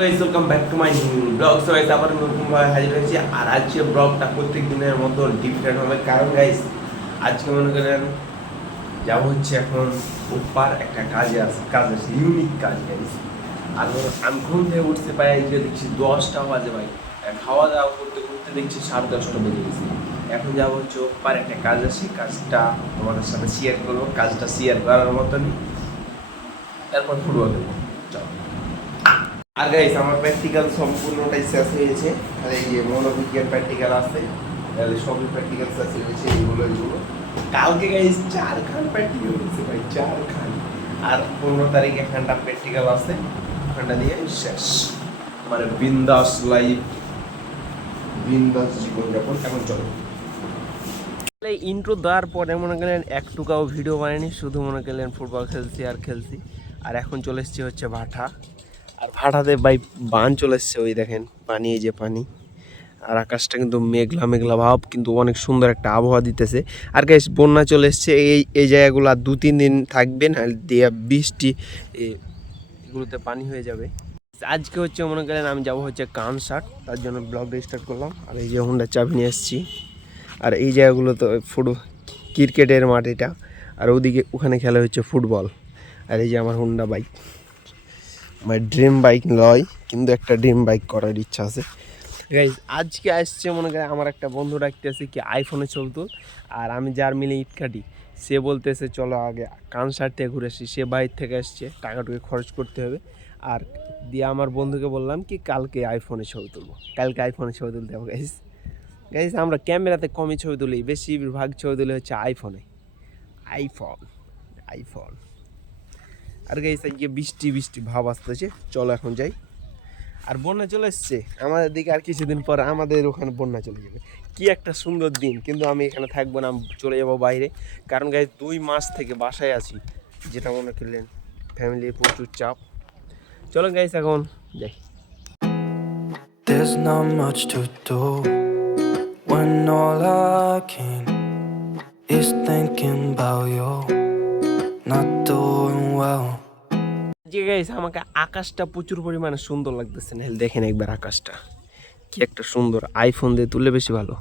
Guys welcome back to my blog. So guys আবার নতুন ভাবে হাজির হয়েছি। আর আজকে ব্লগটা প্রত্যেক দিনের মতো ডিফারেন্ট হবে, কারণ গাইস আজকে মনে করেন যাব হচ্ছে এখন উপর একটা কাজ আছে ইউনিক কাজ গাইস। আর আমি ঘুম থেকে উঠতে পাই যে দেখছি 10টা বাজে ভাই, খাওয়া দাওয়া করতে করতে দেখছি 10:30 বেজে গেছে। এখন যাব হচ্ছে উপর একটা কাজ আছে, কাজটা তোমাদের সাথে শেয়ার করবো। কাজটা শেয়ার করার মতনই, তারপর ফুটবল দেবো। চলো। আর গাইস আমার প্র্যাকটিক্যাল সম্পূর্ণটাই শেষ হয়েছে। আর এই যে মনোবিজ্ঞান প্র্যাকটিক্যাল আছে, তাহলে সবই প্র্যাকটিক্যাল শেষ হয়েছে। এইগুলো কালকে গাইস 4খান প্র্যাকটিক্যাল হয়েছে ভাই, 4খান। আর 15 তারিখে এখানটা প্র্যাকটিক্যাল আছে, ওখানটা দিয়ে শেষ। মানে বিন্দাস লাইফ, বিন্দাস জীবনযাপন। এখন চলো। ইন্ট্রো দেওয়ার পরে মনে করলেন একটুকাও ভিডিও বানায়নি, শুধু মনে করলেন ফুটবল খেলছি আর খেলছি। আর এখন চলে এসেছি হচ্ছে ভাটা। আর ভাটাতে বাই বান চলে এসছে, ওই দেখেন পানি, এই যে পানি। আর আকাশটা কিন্তু মেঘলা মেঘলা ভাব, কিন্তু অনেক সুন্দর একটা আবহাওয়া দিতেছে। আর গাইস বন্যা চলে এসছে, এই জায়গাগুলো আর 2-3 দিন থাকবে না, দিয়ে বৃষ্টি এগুলোতে পানি হয়ে যাবে। আজকে হচ্ছে মনে করেন আমি যাব হচ্ছে কনসার্ট, তার জন্য ব্লগটা স্টার্ট করলাম। আর এই যে হোন্ডা চাবি নিয়ে এসেছি। আর এই জায়গাগুলো তো ক্রিকেটের মাঠ এটা। আর ওদিকে ওখানে খেলা হচ্ছে ফুটবল। আর এই যে আমার হোন্ডা বাইক, আমার ড্রিম বাইক নয়, কিন্তু একটা ড্রিম বাইক করার ইচ্ছা আছে গাইজ। আজকে আসছে মনে করে আমার একটা বন্ধু ডাকতেছে কি আইফোনে চলতো। আর আমি যার মিলে ইট কাটি, সে বলতেছে চলো আগে কনসার্ট থেকে ঘুরে আসি। সে বাইর থেকে আসছে, টাকাটুকু খরচ করতে হবে। আর দিয়ে আমার বন্ধুকে বললাম কি কালকে আইফোনে ছবি তুলবো, কালকে আইফোনে ছবি তুলতে হবে গাইজ। গাইজ আমরা ক্যামেরাতে কমই ছবি তুলি, বেশিরভাগ ছবি তুলি হচ্ছে আইফোনে। আইফোন আইফোন আর গাইজ আজকে বৃষ্টি বৃষ্টি ভাব আসতেছে, চলো এখন যাই। আর বন্যা চলে এসছে আমাদের দিকে, আর কিছুদিন পর আমাদের ওখানে বন্যা চলে যাবে। কি একটা সুন্দর দিন, কিন্তু আমি এখানে থাকবো না, আমি চলে যাবো বাইরে। কারণ গাইজ 2 মাস থেকে বাসায় আছি, যেটা মনে করলেন ফ্যামিলির প্রচুর চাপ। চলো গাইজ এখন যাই। There's not much to do when all I can is thinking about you not doing well. যে গাইজ আমাকে আকাশটা প্রচুর পরিমাণে সুন্দর লাগতেছে না, দেখেন একবার আকাশটা কি একটা সুন্দর। আইফোন দিয়ে তুললে বেশি ভালো।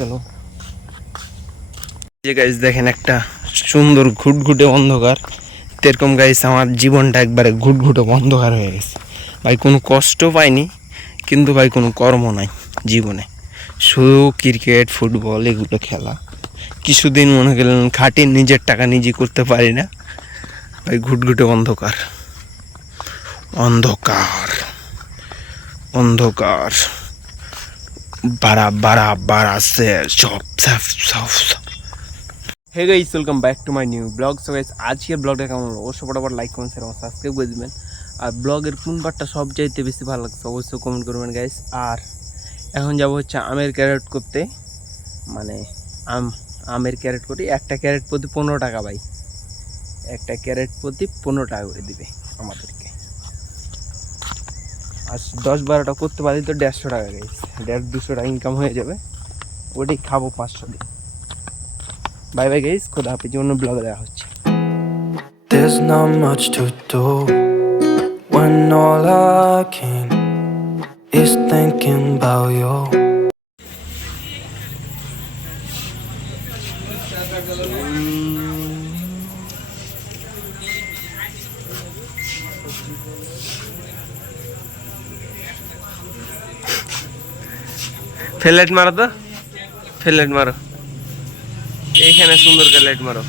চলো যে গাইস দেখেন একটা সুন্দর ঘুটঘুটে অন্ধকার, এরকম গাইস আমার জীবনটা একবারে ঘুটঘুটে অন্ধকার হয়ে গেছে ভাই। কোনো কষ্ট পাইনি, কিন্তু ভাই কোনো কর্ম নাই জীবনে, শুধু ক্রিকেট ফুটবল এগুলো খেলা, কিছুদিন মনে করলেন খাটি নিজের টাকা নিজে করতে পারি না ভাই। ঘুটঘুটে অন্ধকার, অন্ধকার, অন্ধকার, বাড়া বাড়া বাড়া সে সব সব সব। Hey guys, welcome back to my new blog. So guys, আজকের ব্লগটা কেমন হলো অবশ্যই ফটাফট লাইক কমেন্ট শেয়ার এবং সাবস্ক্রাইব করে দিবেন। আর ব্লগের কোন পার্টটা সবচাইতে বেশি ভালো লাগছে অবশ্যই কমেন্ট করবেন গাইস। আর এখন যাব হচ্ছে আমের ক্যারেট করতে, মানে আমের ক্যারেট করি। একটা ক্যারেট প্রতি 15 টাকা ভাই, একটা ক্যারেট প্রতি 15 টাকা করে দিবে আমাদেরকে। আর 10-12টা করতে পারি তো 150 টাকা গাইস, 150-200 টাকা ইনকাম হয়ে যাবে। ওটাই খাবো 500 দিন। বাই বাই গাইস, খোদা হাফেজ। অন্য ব্লগে দেখা হচ্ছে। There's not much to do when all I can is thinking about you. Flat মারো তো, ফ্ল্যাট মারো, এইখানে সুন্দর করে লাইট মারো।